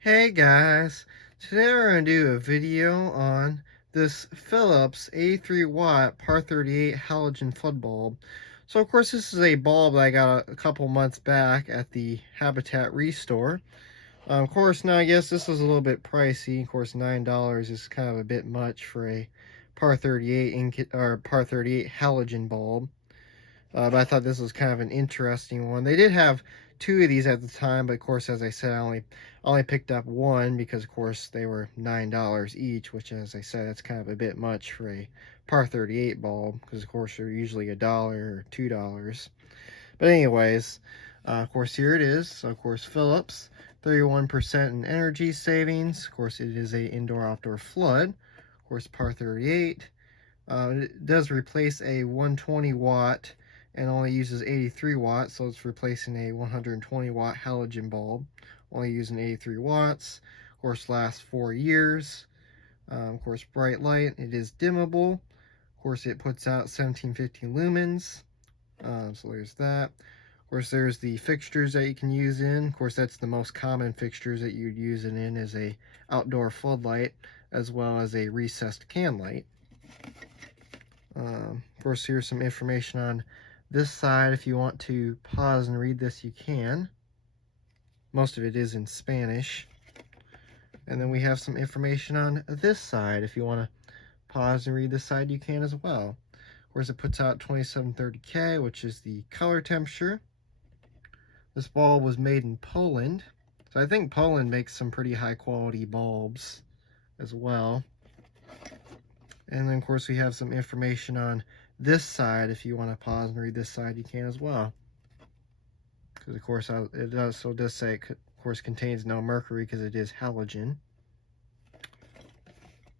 Hey guys, today we're going to do a video on this Philips 83 watt Par 38 halogen flood bulb. So of course this is a bulb that I got a couple months back at the Habitat Restore. Of course now I guess this is a little bit pricey. Of course $9 is kind of a bit much for a Par 38 Par 38 halogen bulb. But I thought this was kind of an interesting one. They did have two of these at the time, but of course, as I said, I only picked up one because, of course, they were $9 each, which, as I said, that's kind of a bit much for a Par 38 bulb because, of course, they're usually $1 or $2. But anyways, of course, here it is. So, of course, Philips, 31% in energy savings. Of course, it is a indoor-outdoor flood. Of course, Par 38. It does replace a 120 watt and only uses 83 watts, so it's replacing a 120 watt halogen bulb, only using 83 watts. Of course, lasts 4 years. Of course, bright light, it is dimmable. Of course, it puts out 1750 lumens, so there's that. Of course, there's the fixtures that you can use in. Of course, that's the most common fixtures that you'd use it in is a outdoor floodlight, as well as a recessed can light. Of course, here's some information on this side. If you want to pause and read this, you can. Most of it is in Spanish. And then we have some information on this side. If you want to pause and read this side, you can as well. Of course, it puts out 2730K, which is the color temperature. This bulb was made in Poland. So I think Poland makes some pretty high quality bulbs as well. And then, of course, we have some information on this side. If you want to pause and read this side, you can as well. Because, of course, it does say it, of course, contains no mercury because it is halogen.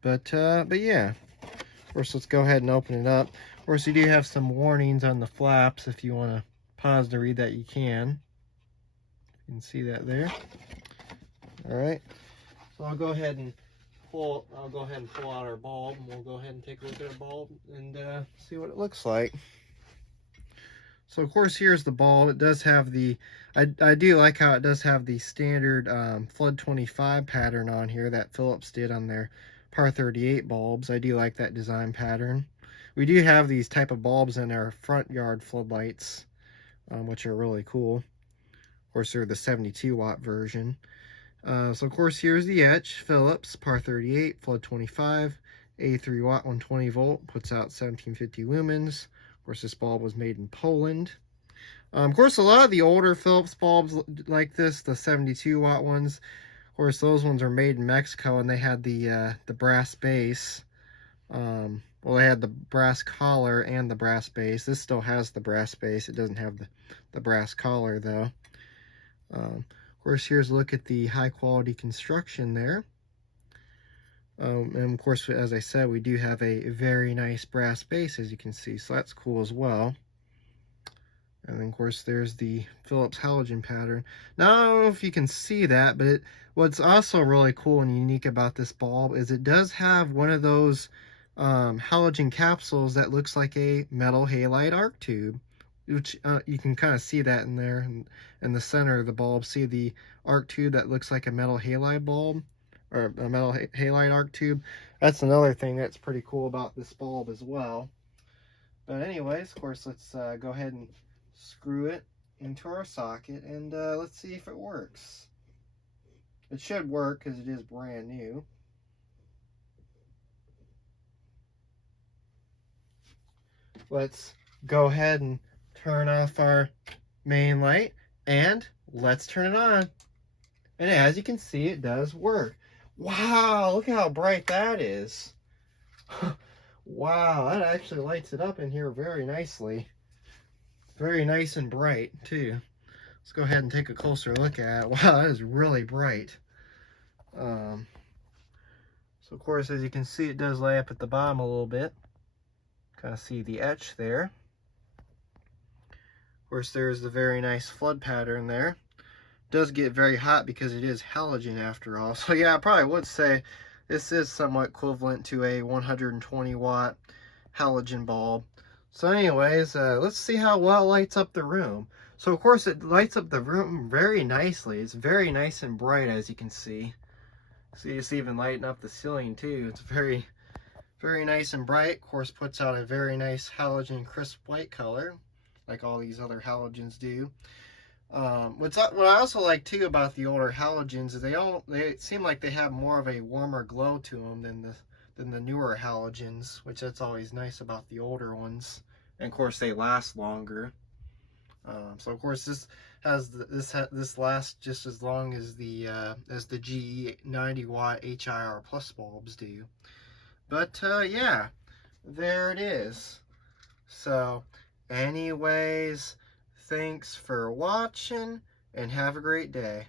But yeah. Of course, let's go ahead and open it up. Of course, you do have some warnings on the flaps. If you want to pause to read that, you can. You can see that there. All right. So I'll go ahead and pull out our bulb, and we'll go ahead and take a look at our bulb and see what it looks like. So of course, here's the bulb. It does have the, I do like how it does have the standard flood 25 pattern on here that Philips did on their Par 38 bulbs. I do like that design pattern. We do have these type of bulbs in our front yard floodlights, which are really cool. Of course, they're the 72 watt version. So of course, here's the etch. Philips Par 38 flood 25, 83 watt 120 volt, puts out 1750 lumens. Of course, this bulb was made in Poland. Of course, a lot of the older Philips bulbs like this, the 72 watt ones, of course, those ones are made in Mexico, and they had the brass base. Well, they had the brass collar and the brass base. This still has the brass base. It doesn't have the brass collar though. Of course, here's a look at the high quality construction there. And of course, as I said, we do have a very nice brass base, as you can see, so that's cool as well. And then, of course, there's the Philips halogen pattern. Now, I don't know if you can see that, but what's also really cool and unique about this bulb is it does have one of those halogen capsules that looks like a metal halide arc tube, which you can kind of see that in there in the center of the bulb. See the arc tube that looks like a metal halide bulb, or a metal halide arc tube. That's another thing that's pretty cool about this bulb as well. But anyways, of course, let's go ahead and screw it into our socket, and let's see if it works. It should work because it is brand new. Let's go ahead and turn off our main light, and let's turn it on. And as you can see, it does work. Wow, look how bright that is. Wow, that actually lights it up in here very nicely. Very nice and bright too. Let's go ahead and take a closer look at it. Wow, that is really bright. So of course, as you can see, it does lay up at the bottom a little bit. Kind of see the etch there. Of course, there's the very nice flood pattern there. It does get very hot because it is halogen after all. So yeah, I probably would say this is somewhat equivalent to a 120 watt halogen bulb. So anyways, let's see how well it lights up the room. So of course it lights up the room very nicely. It's very nice and bright, as you can see. See, it's even lighting up the ceiling too. It's very, very nice and bright. Of course, puts out a very nice halogen crisp white color, like all these other halogens do. What I also like too about the older halogens is they seem like they have more of a warmer glow to them than the newer halogens, which that's always nice about the older ones. And of course, they last longer. So of course this lasts just as long as the GE 90-watt HIR plus bulbs do. But yeah, there it is. So anyways, thanks for watching and have a great day.